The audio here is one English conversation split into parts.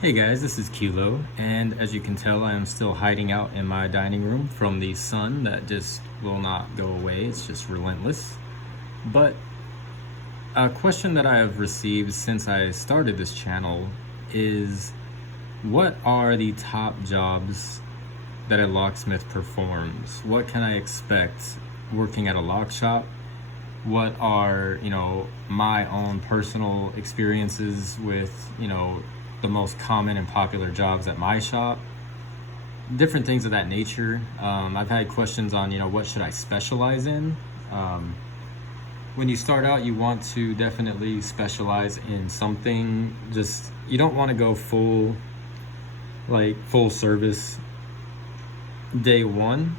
Hey guys, this is Kilo, and as you can tell, I am still hiding out in my dining room from the sun that just will not go away. It's just relentless. But a question that I have received since I started this channel is, what are the top jobs that a locksmith performs? What can I expect working at a lock shop? What are, my own personal experiences with, the most common and popular jobs at my shop? Different things of that nature. I've had questions on, what should I specialize in? When you start out, you want to definitely specialize in something. Just, you don't want to go full service day one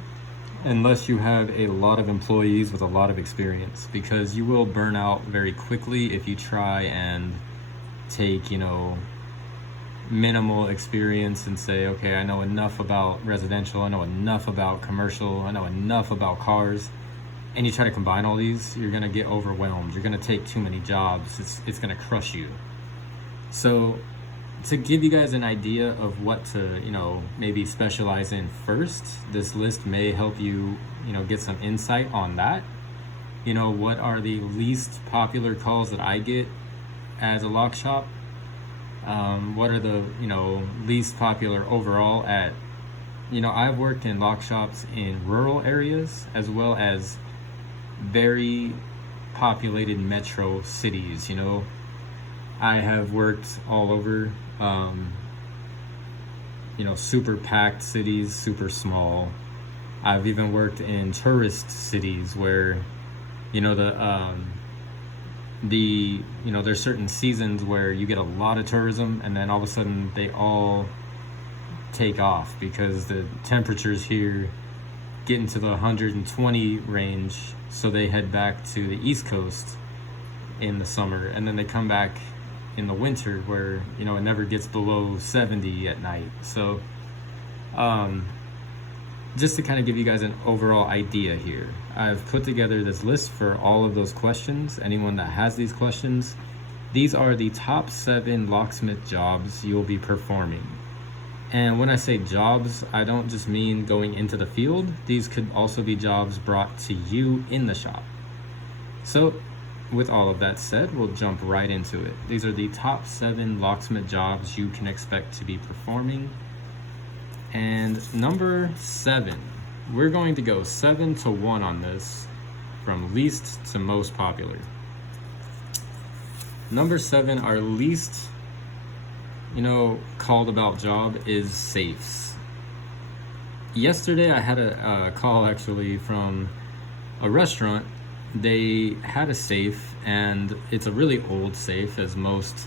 unless you have a lot of employees with a lot of experience, because you will burn out very quickly if you try and take, minimal experience and say, okay, I know enough about residential, I know enough about commercial, I know enough about cars, and you try to combine all these, you're gonna get overwhelmed. You're gonna take too many jobs. It's gonna crush you. So to give you guys an idea of what to, maybe specialize in first, this list may help you, get some insight on that. What are the least popular calls that I get as a lock shop? What are the, least popular overall at, I've worked in lock shops in rural areas as well as very populated metro cities. I have worked all over, super packed cities, super small. I've even worked in tourist cities where, there's certain seasons where you get a lot of tourism, and then all of a sudden they all take off because the temperatures here get into the 120 range, so they head back to the East Coast in the summer, and then they come back in the winter where, it never gets below 70 at night. So just to kind of give you guys an overall idea here, I've put together this list for all of those questions. Anyone that has these questions, these are the top 7 locksmith jobs you'll be performing. And when I say jobs, I don't just mean going into the field. These could also be jobs brought to you in the shop. So with all of that said, we'll jump right into it. These are the top 7 locksmith jobs you can expect to be performing. And number 7, we're going to go 7 to 1 on this, from least to most popular. Number 7, our least, called about job is safes. Yesterday I had a call actually from a restaurant. They had a safe, and it's a really old safe, as most,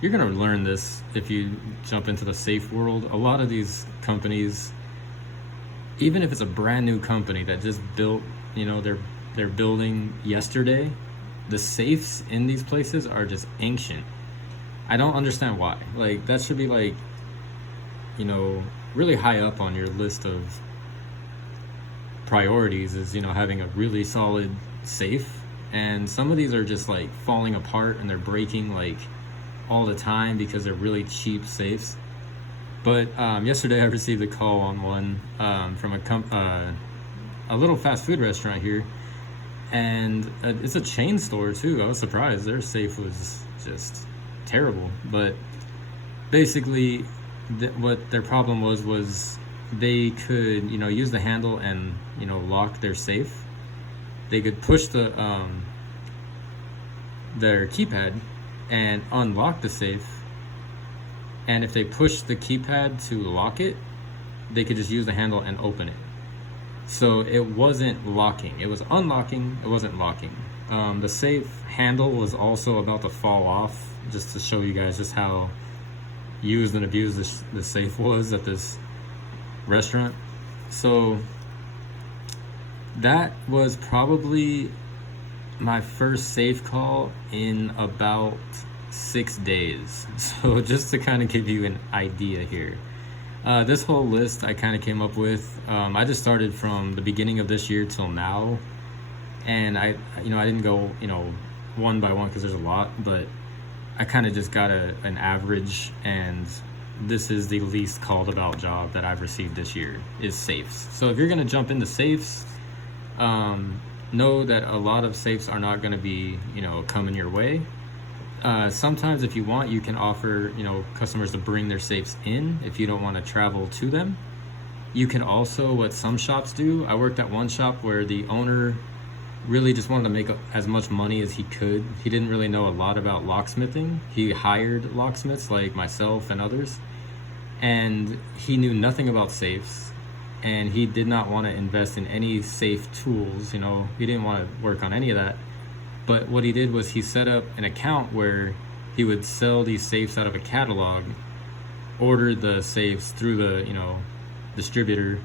you're gonna learn this if you jump into the safe world. A lot of these companies, even if it's a brand new company that just built, their building yesterday, the safes in these places are just ancient. I don't understand why. Like, that should be like, really high up on your list of priorities is, having a really solid safe. And some of these are just like falling apart and they're breaking like all the time because they're really cheap safes. But yesterday I received a call on one from a little fast food restaurant here, and it's a chain store too. I was surprised. Their safe was just terrible. But basically what their problem was they could, use the handle and, lock their safe. They could push their keypad and unlock the safe, and if they push the keypad to lock it, they could just use the handle and open it. So it wasn't locking, it was unlocking, it wasn't locking. The safe handle was also about to fall off, just to show you guys just how used and abused the safe was at this restaurant. So that was probably my first safe call in about 6 days. So just to kind of give you an idea here, this whole list I kind of came up with. I just started from the beginning of this year till now, and I didn't go one by one because there's a lot, but I kind of just got an average, and this is the least called about job that I've received this year, is safes. So if you're going to jump into safes, know that a lot of safes are not going to be, coming your way. Sometimes if you want, you can offer, customers to bring their safes in if you don't want to travel to them. You can also, what some shops do, I worked at one shop where the owner really just wanted to make as much money as he could. He didn't really know a lot about locksmithing. He hired locksmiths like myself and others, and he knew nothing about safes, and he did not want to invest in any safe tools. He didn't want to work on any of that. But what he did was he set up an account where he would sell these safes out of a catalog, order the safes through the distributor,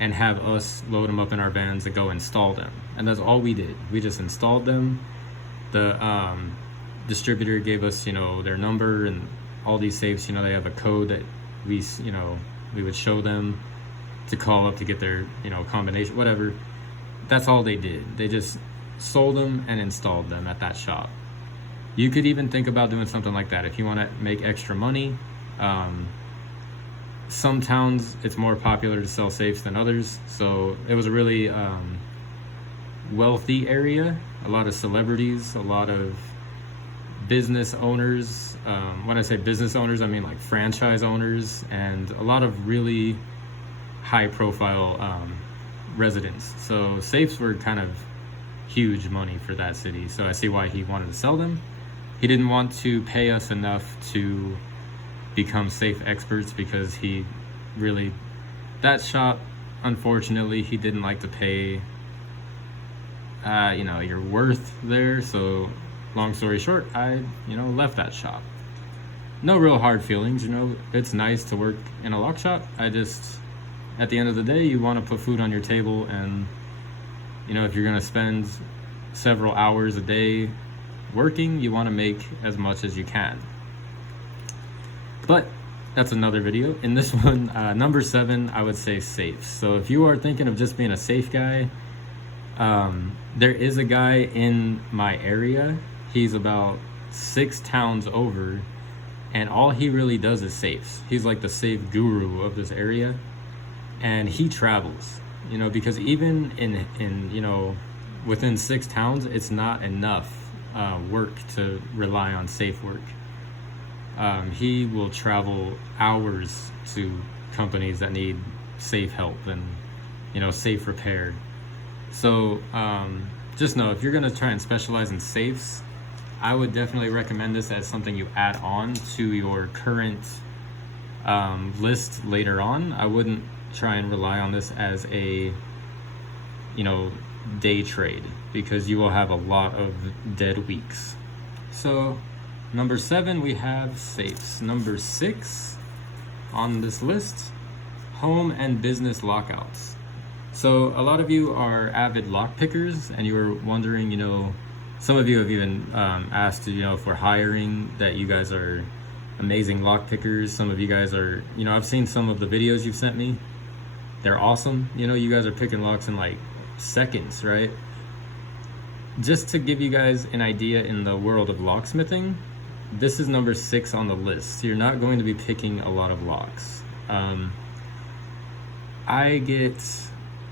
and have us load them up in our vans to go install them. And that's all we did. We just installed them. The distributor gave us their number, and all these safes, they have a code that we would show them to call up to get their combination, whatever. That's all they did. They just sold them and installed them at that shop. You could even think about doing something like that if you want to make extra money. Some towns, it's more popular to sell safes than others, so it was a really wealthy area. A lot of celebrities, a lot of business owners. When I say business owners, I mean like franchise owners, and a lot of really high profile residents. So safes were kind of huge money for that city, so I see why he wanted to sell them. He didn't want to pay us enough to become safe experts, because that shop, unfortunately, he didn't like to pay your worth there. So long story short, I left that shop. No real hard feelings. It's nice to work in a lock shop. At the end of the day, you want to put food on your table, and if you're going to spend several hours a day working, you want to make as much as you can. But that's another video. In this one, number 7, I would say safes. So if you are thinking of just being a safe guy, there is a guy in my area. He's about 6 towns over, and all he really does is safes. He's like the safe guru of this area, and he travels, because even in within 6 towns, it's not enough work to rely on safe work. He will travel hours to companies that need safe help and safe repair. So just know, if you're going to try and specialize in safes, I would definitely recommend this as something you add on to your current list later on. I wouldn't try and rely on this as a day trade, because you will have a lot of dead weeks. So number 7, we have safes. Number 6 on this list, home and business lockouts. So a lot of you are avid lock pickers, and you were wondering, some of you have even asked, if we're hiring, that you guys are amazing lock pickers. Some of you guys are, I've seen some of the videos you've sent me. They're awesome. You guys are picking locks in like seconds, right? Just to give you guys an idea, in the world of locksmithing, this is number 6 on the list. So you're not going to be picking a lot of locks. I get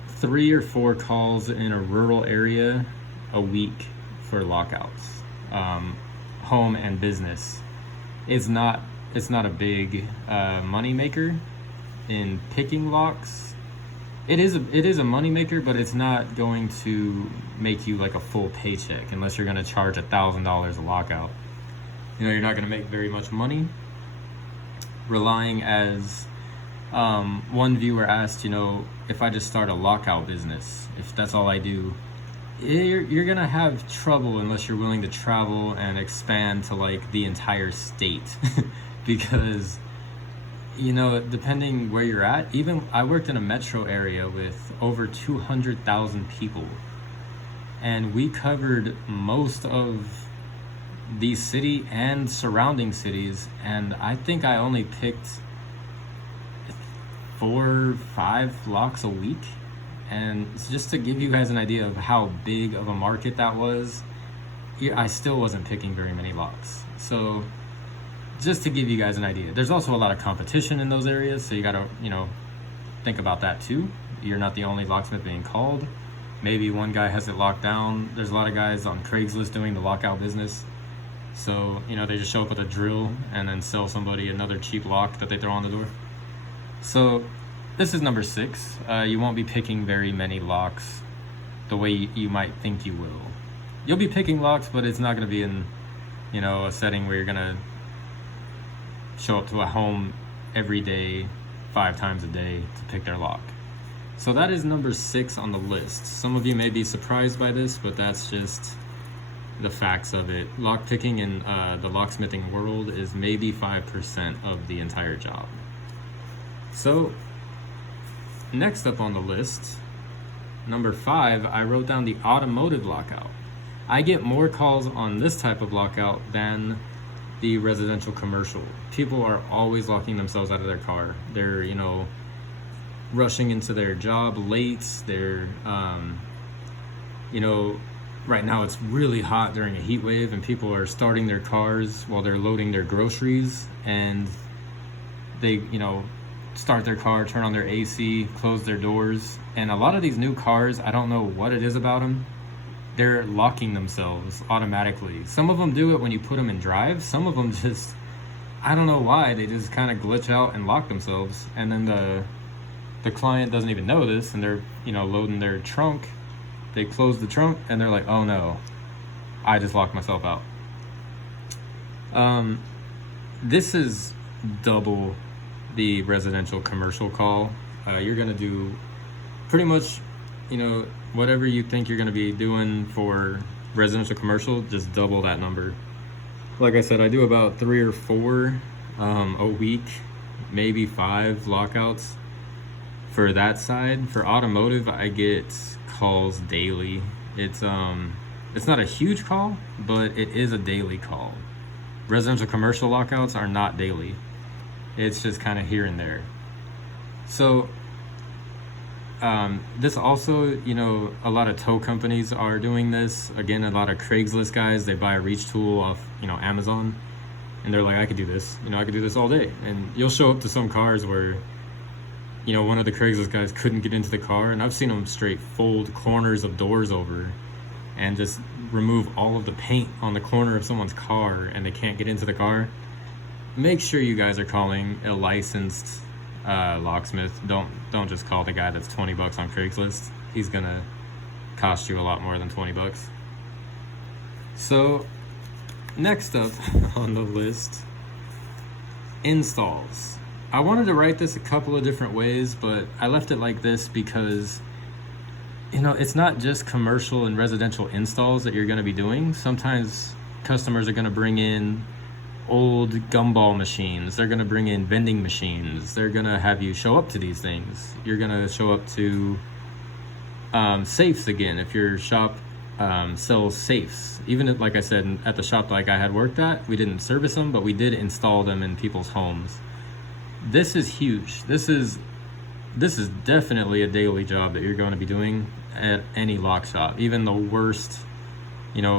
3 or 4 calls in a rural area a week for lockouts. Home and business. It's not a big money maker in picking locks. It is a money maker, but it's not going to make you like a full paycheck unless you're going to charge $1,000 a lockout. You're not going to make very much money. Relying, as one viewer asked, if I just start a lockout business, if that's all I do, you're going to have trouble unless you're willing to travel and expand to like the entire state. Because depending where you're at, even I worked in a metro area with over 200,000 people, and we covered most of the city and surrounding cities, and I think I only picked 4 or 5 locks a week. And just to give you guys an idea of how big of a market that was, I still wasn't picking very many locks. So just to give you guys an idea. There's also a lot of competition in those areas, so you gotta, think about that too. You're not the only locksmith being called. Maybe one guy has it locked down. There's a lot of guys on Craigslist doing the lockout business. So, they just show up with a drill and then sell somebody another cheap lock that they throw on the door. So this is number 6. You won't be picking very many locks the way you might think you will. You'll be picking locks, but it's not going to be in, a setting where you're going to show up to a home every day, 5 times a day to pick their lock. So that is number 6 on the list. Some of you may be surprised by this, but that's just the facts of it. Lock picking in the locksmithing world is maybe 5% of the entire job. So next up on the list, number 5, I wrote down the automotive lockout. I get more calls on this type of lockout than the residential commercial. People are always locking themselves out of their car. They're, rushing into their job late. They're, right now it's really hot during a heat wave, and people are starting their cars while they're loading their groceries, and they, start their car, turn on their AC, close their doors. And a lot of these new cars, I don't know what it is about them, they're locking themselves automatically. Some of them do it when you put them in drive. Some of them just, I don't know why, they just kind of glitch out and lock themselves. And then the client doesn't even know this, and they're, loading their trunk. They close the trunk and they're like, oh no, I just locked myself out. This is double the residential commercial call. You're gonna do pretty much, whatever you think you're gonna be doing for residential commercial, just double that number. Like I said, I do about 3 or 4 a week, maybe 5 lockouts for that side. For automotive, I get calls daily. It's not a huge call, but it is a daily call. Residential commercial lockouts are not daily. It's just kind of here and there. So this also, a lot of tow companies are doing this. Again, a lot of Craigslist guys, they buy a reach tool off, Amazon, and they're like, I could do this. I could do this all day. And you'll show up to some cars where, one of the Craigslist guys couldn't get into the car, and I've seen them straight fold corners of doors over and just remove all of the paint on the corner of someone's car, and they can't get into the car. Make sure you guys are calling a licensed locksmith. Don't just call the guy that's $20 on Craigslist. He's gonna cost you a lot more than $20. So next up on the list, installs. I wanted to write this a couple of different ways, but I left it like this because it's not just commercial and residential installs that you're going to be doing. Sometimes customers are going to bring in old gumball machines. They're going to bring in vending machines. They're going to have you show up to these things. You're going to show up to safes again. If your shop sells safes, even like I said, at the shop like I had worked at, we didn't service them, but we did install them in people's homes. This is huge. This is definitely a daily job that you're going to be doing at any lock shop. Even the worst,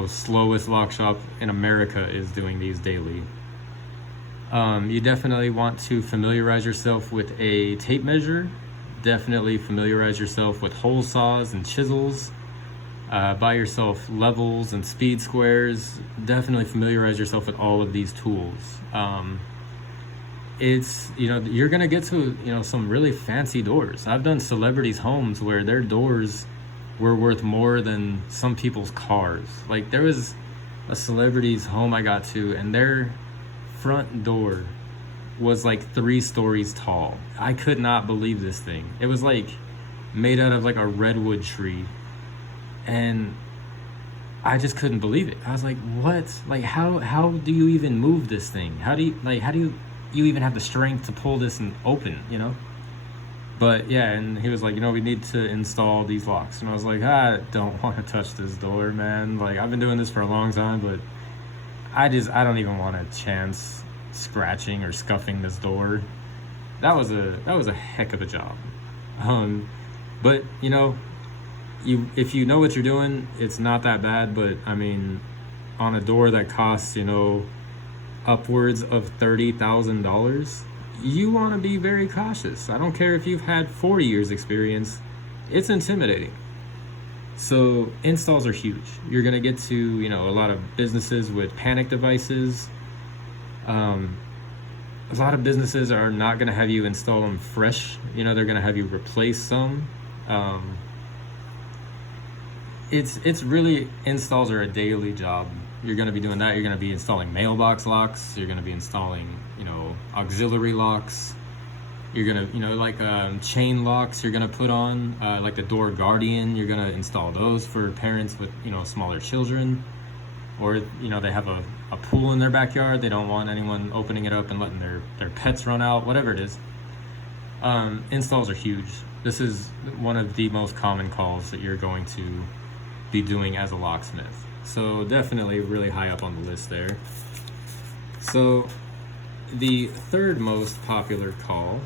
slowest lock shop in America is doing these daily. You definitely want to familiarize yourself with a tape measure. Definitely familiarize yourself with hole saws and chisels. Buy yourself levels and speed squares. Definitely familiarize yourself with all of these tools. It's, you're gonna get to, some really fancy doors. I've done celebrities' homes where their doors were worth more than some people's cars. Like, there was a celebrity's home I got to, and their front door was like 3 stories tall. I could not believe this thing. It was like made out of like a redwood tree, and I just couldn't believe it. I was like, what? Like, how do you even move this thing? How do you even have the strength to pull this and open, But yeah, and he was like, we need to install these locks. And I was like, I don't want to touch this door, man. Like, I've been doing this for a long time, but I don't even want to chance scratching or scuffing this door. That was a heck of a job. But if you know what you're doing, it's not that bad. But I mean, on a door that costs, upwards of $30,000, you want to be very cautious. I don't care if you've had 40 years experience, it's intimidating. So installs are huge. You're gonna get to, you know, a lot of businesses with panic devices. A lot of businesses are not gonna have you install them fresh. You know, they're gonna have you replace some. It's really, installs are a daily job. You're gonna be doing that. You're gonna be installing mailbox locks. You're gonna be installing, you know, auxiliary locks. You're gonna, you know, like chain locks you're gonna put on, like the door guardian. You're gonna install those for parents with, you know, smaller children, or, you know, they have a pool in their backyard. They don't want anyone opening it up and letting their pets run out, whatever it is. Installs are huge. This is one of the most common calls that you're going to be doing as a locksmith. So definitely really high up on the list there. So the third most popular call,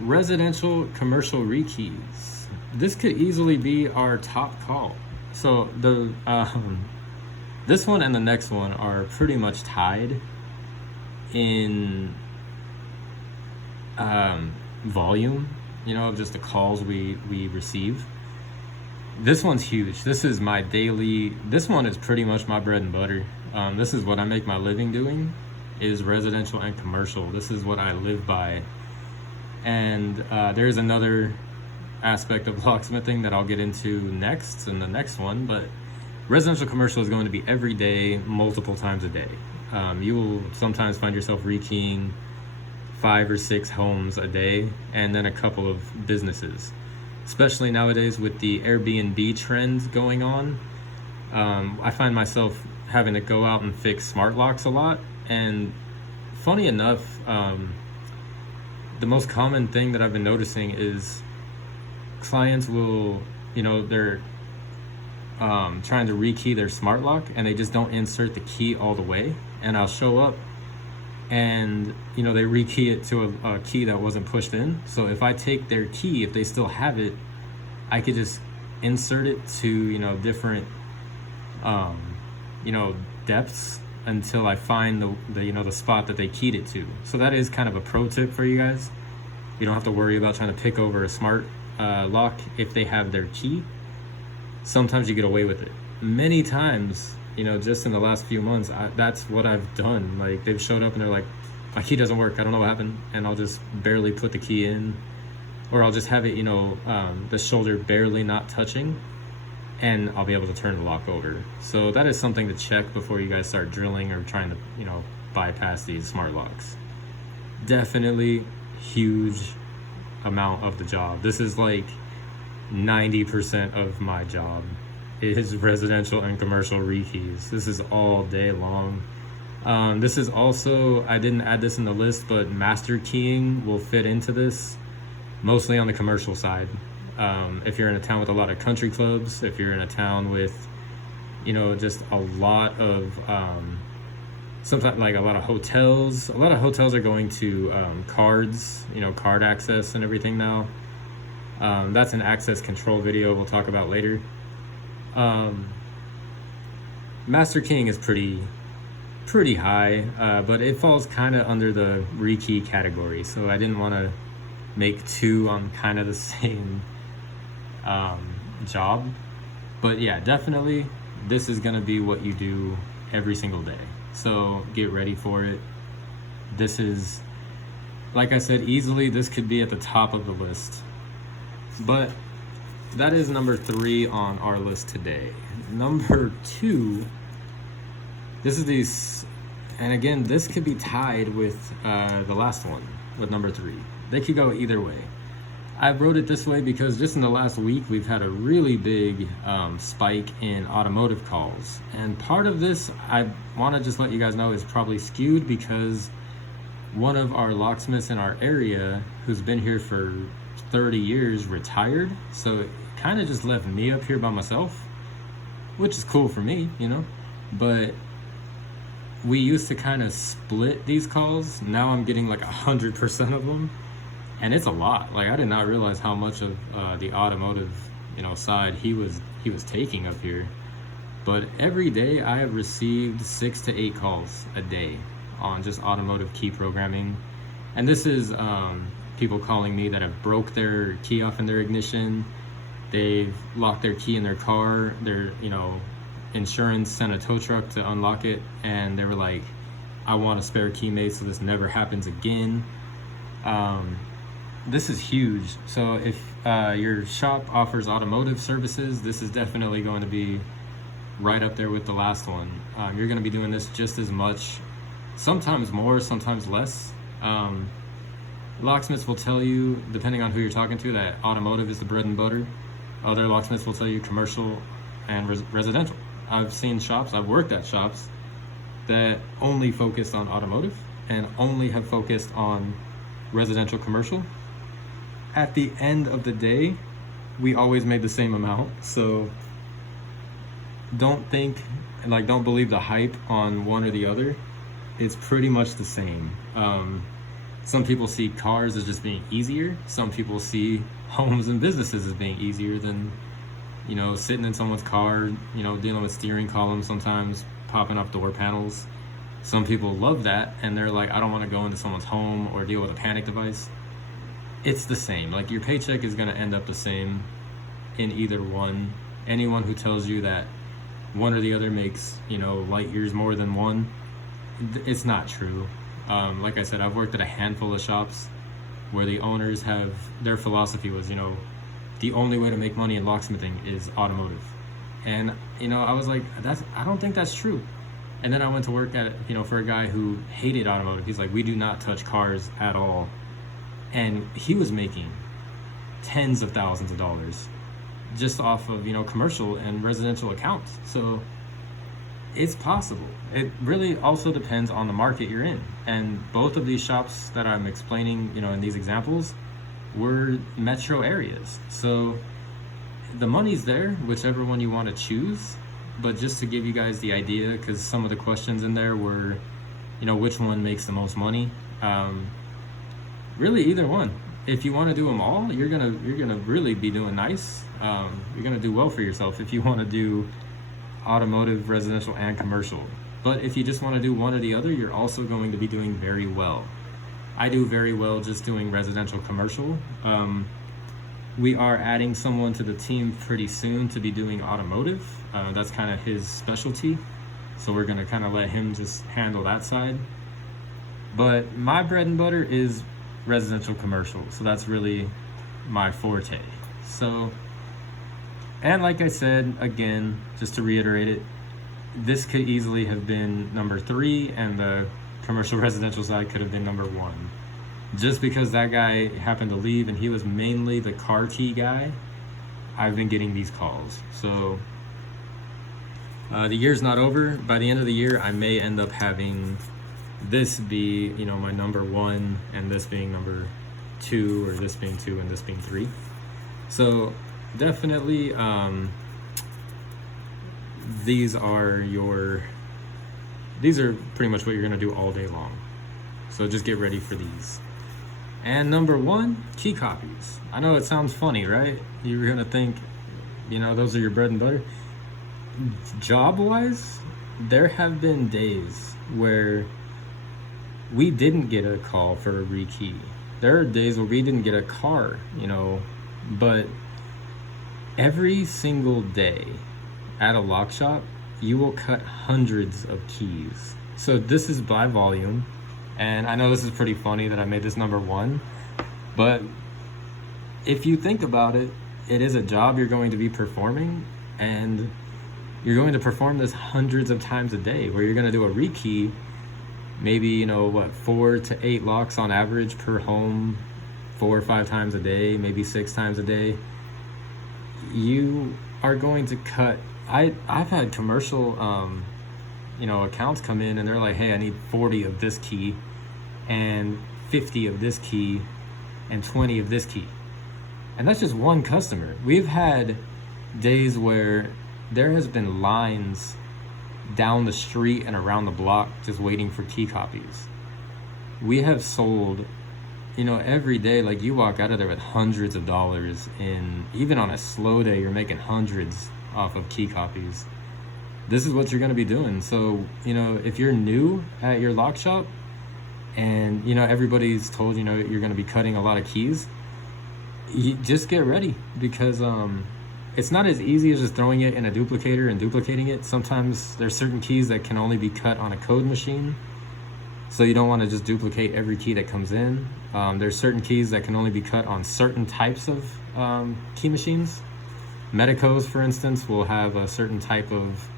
residential commercial rekeys. This could easily be our top call. So the this one and the next one are pretty much tied in volume, you know, of just the calls we receive. This one's huge. This is my daily, this one is pretty much my bread and butter. This is what I make my living doing, is residential and commercial. This is what I live by. And there's another aspect of locksmithing that I'll get into next in the next one, but residential commercial is going to be every day, multiple times a day. You will sometimes find yourself rekeying 5 or 6 homes a day, and then a couple of businesses. Especially nowadays with the Airbnb trend going on, I find myself having to go out and fix smart locks a lot. And funny enough, the most common thing that I've been noticing is clients will, you know, they're trying to rekey their smart lock and they just don't insert the key all the way. And I'll show up and, you know, they rekey it to a key that wasn't pushed in. So if I take their key, if they still have it, I could just insert it to, you know, different, you know, depths until I find the you know, the spot that they keyed it to. So that is kind of a pro tip for you guys. You don't have to worry about trying to pick over a smart lock if they have their key. Sometimes you get away with it. Many times, you know, just in the last few months, that's what I've done. Like, they've showed up and they're like, my key doesn't work, I don't know what happened, and I'll just barely put the key in, or I'll just have it, you know, the shoulder barely not touching, and I'll be able to turn the lock over. So that is something to check before you guys start drilling or trying to, you know, bypass these smart locks. Definitely huge amount of the job. This is like 90% of my job is residential and commercial rekeys. This is all day long. This is also, I didn't add this in the list, but master keying will fit into this, mostly on the commercial side. If you're in a town with a lot of country clubs, if you're in a town with, you know, just a lot of, sometimes like a lot of hotels are going to cards, you know, card access and everything now. That's an access control video we'll talk about later. Master keying is pretty high, but it falls kind of under the rekey category, so I didn't want to make two on kind of the same job. But yeah, definitely this is gonna be what you do every single day, so get ready for it. This is, like I said, easily this could be at the top of the list, but that is number 3 on our list today. Number 2, this is these, and again, this could be tied with the last one, with number 3. They could go either way. I wrote it this way because just in the last week, we've had a really big spike in automotive calls. And part of this, I want to just let you guys know, is probably skewed because one of our locksmiths in our area, who's been here for 30 years, retired. So it kind of just left me up here by myself, which is cool for me, you know. But we used to kind of split these calls. Now I'm getting like 100% of them, and it's a lot. Like, I did not realize how much of the automotive, you know, side he was taking up here. but every day I have received 6 to 8 calls a day on just automotive key programming. And this is people calling me that have broke their key off in their ignition. They've locked their key in their car. Their insurance sent a tow truck to unlock it, and they were like, I want a spare key made so this never happens again. This is huge. So if your shop offers automotive services, this is definitely going to be right up there with the last one. You're going to be doing this just as much, sometimes more, sometimes less. Locksmiths will tell you, depending on who you're talking to, that automotive is the bread and butter. Other locksmiths will tell you commercial and residential. I've seen shops, I've worked at shops that only focused on automotive and only have focused on residential commercial. At the end of the day, we always made the same amount. So don't believe the hype on one or the other. It's pretty much the same. Some people see cars as just being easier. Some people see homes and businesses as being easier than, sitting in someone's car, dealing with steering columns, sometimes popping up door panels. Some people love that, and they're like, I don't want to go into someone's home or deal with a panic device. It's the same. Like, your paycheck is going to end up the same in either one. Anyone who tells you that one or the other makes, light years more than one, it's not true. Like I said, I've worked at a handful of shops where the owners their philosophy was, the only way to make money in locksmithing is automotive. And, I was like, I don't think that's true. And then I went to work at, for a guy who hated automotive. He's like, we do not touch cars at all. And he was making tens of thousands of dollars just off of, commercial and residential accounts. So it's possible. It really also depends on the market you're in. And both of these shops that I'm explaining, in these examples were metro areas. So the money's there, whichever one you want to choose. But just to give you guys the idea, because some of the questions in there were, which one makes the most money? Really, either one. If you want to do them all, you're gonna really be doing nice. You're gonna do well for yourself if you want to do automotive, residential, and commercial. But if you just want to do one or the other, you're also going to be doing very well. I do very well just doing residential commercial. We are adding someone to the team pretty soon to be doing automotive. That's kind of his specialty. So we're going to kind of let him just handle that side. But my bread and butter is residential commercial. So that's really my forte. So, and like I said, again, just to reiterate it, this could easily have been number 3 and the commercial residential side could have been number 1. Just because that guy happened to leave and he was mainly the car key guy, I've been getting these calls. So the year's not over. By the end of the year, I may end up having this be, my number 1 and this being number 2, or this being 2 and this being 3. So definitely these are pretty much what you're gonna do all day long. So just get ready for these. And number 1, key copies. I know it sounds funny, right? You're gonna think, those are your bread and butter. Job-wise, there have been days where we didn't get a call for a rekey. There are days where we didn't get a car, but every single day at a lock shop, you will cut hundreds of keys. So this is by volume. And I know this is pretty funny that I made this number 1, but if you think about it, it is a job you're going to be performing, and you're going to perform this hundreds of times a day, where you're going to do a rekey, maybe, 4 to 8 locks on average per home, 4 or 5 times a day, maybe 6 times a day. You are going to cut. I've had commercial accounts come in and they're like, hey, I need 40 of this key and 50 of this key and 20 of this key. And that's just one customer. We've had days where there has been lines down the street and around the block just waiting for key copies. We have sold, every day, like, you walk out of there with hundreds of dollars in, even on a slow day, you're making hundreds off of key copies. this is what you're going to be doing. So, you know, if you're new at your lock shop and, you know, everybody's told, you know, you're going to be cutting a lot of keys, you just get ready, because it's not as easy as just throwing it in a duplicator and duplicating it. Sometimes there's certain keys that can only be cut on a code machine. So you don't want to just duplicate every key that comes in. There's certain keys that can only be cut on certain types of key machines. Medicos, for instance, will have a certain type of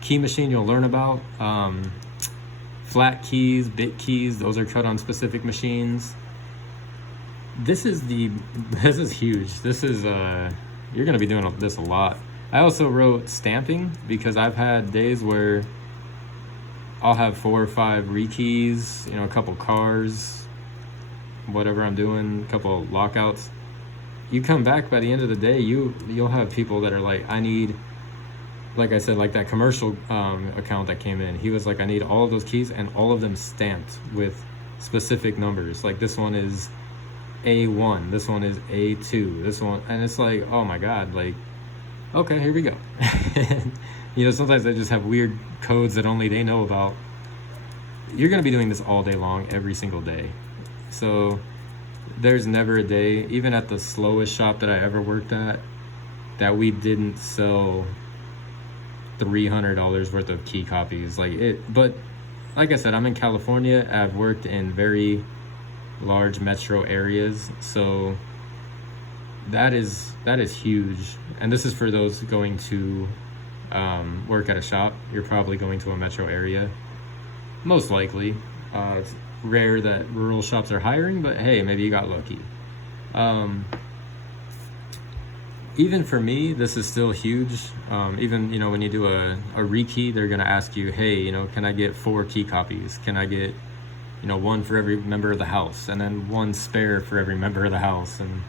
key machine you'll learn about. Flat keys, bit keys, those are cut on specific machines. This is huge. This is you're gonna be doing this a lot. I also wrote stamping, because I've had days where I'll have 4 or 5 rekeys, you know, a couple cars, whatever I'm doing, a couple lockouts. You come back, by the end of the day, you'll have people that are like, I need, like I said, like that commercial account that came in. He was like, I need all of those keys and all of them stamped with specific numbers. Like this one is A1, this one is A2, this one, and it's like, oh my God, like, okay, here we go. You know, sometimes they just have weird codes that only they know about. You're gonna be doing this all day long, every single day. So there's never a day, even at the slowest shop that I ever worked at, that we didn't sell $300 worth of key copies. But like I said, I'm in California. I've worked in very large metro areas, so that is huge. And this is for those going to work at a shop. You're probably going to a metro area, most likely. It's rare that rural shops are hiring, but hey, maybe you got lucky. Even for me, this is still huge. Even, you know, when you do a rekey, they're gonna ask you, hey, you know, can I get 4 key copies? Can I get, you know, 1 for every member of the house, and then 1 spare for every member of the house? And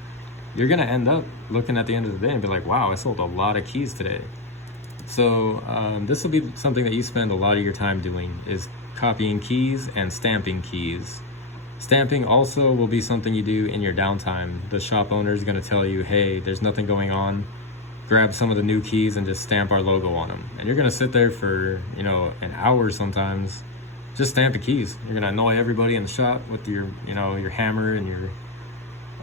you're gonna end up looking at the end of the day and be like, wow, I sold a lot of keys today. So this will be something that you spend a lot of your time doing, is copying keys and stamping keys. Stamping also will be something you do in your downtime. The shop owner is going to tell you, hey, there's nothing going on. Grab some of the new keys and just stamp our logo on them. And you're going to sit there for, you know, an hour sometimes, just stamping keys. You're going to annoy everybody in the shop with your, you know, your hammer and your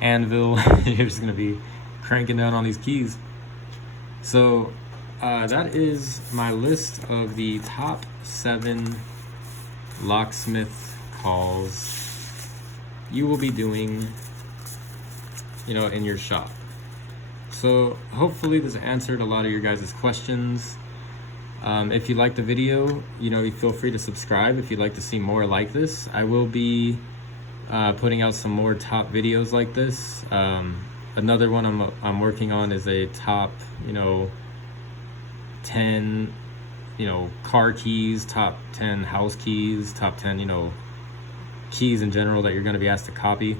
anvil. You're just going to be cranking down on these keys. So that is my list of the top 7 locksmith calls you will be doing, you know, in your shop. So hopefully this answered a lot of your guys' questions. If you like the video, you know, you feel free to subscribe if you'd like to see more like this. I will be putting out some more top videos like this. Another one I'm working on is a top, you know, 10, you know, car keys, top 10 house keys, top 10, you know, keys in general that you're going to be asked to copy.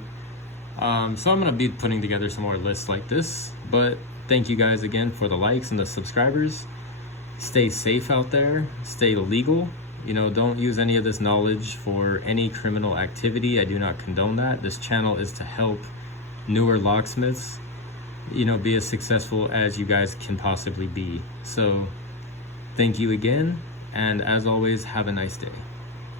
So I'm going to be putting together some more lists like this. But thank you guys again for the likes and the subscribers. Stay safe out there. Stay legal. You know, don't use any of this knowledge for any criminal activity. I do not condone that. This channel is to help newer locksmiths, you know, be as successful as you guys can possibly be. So thank you again, and as always, have a nice day.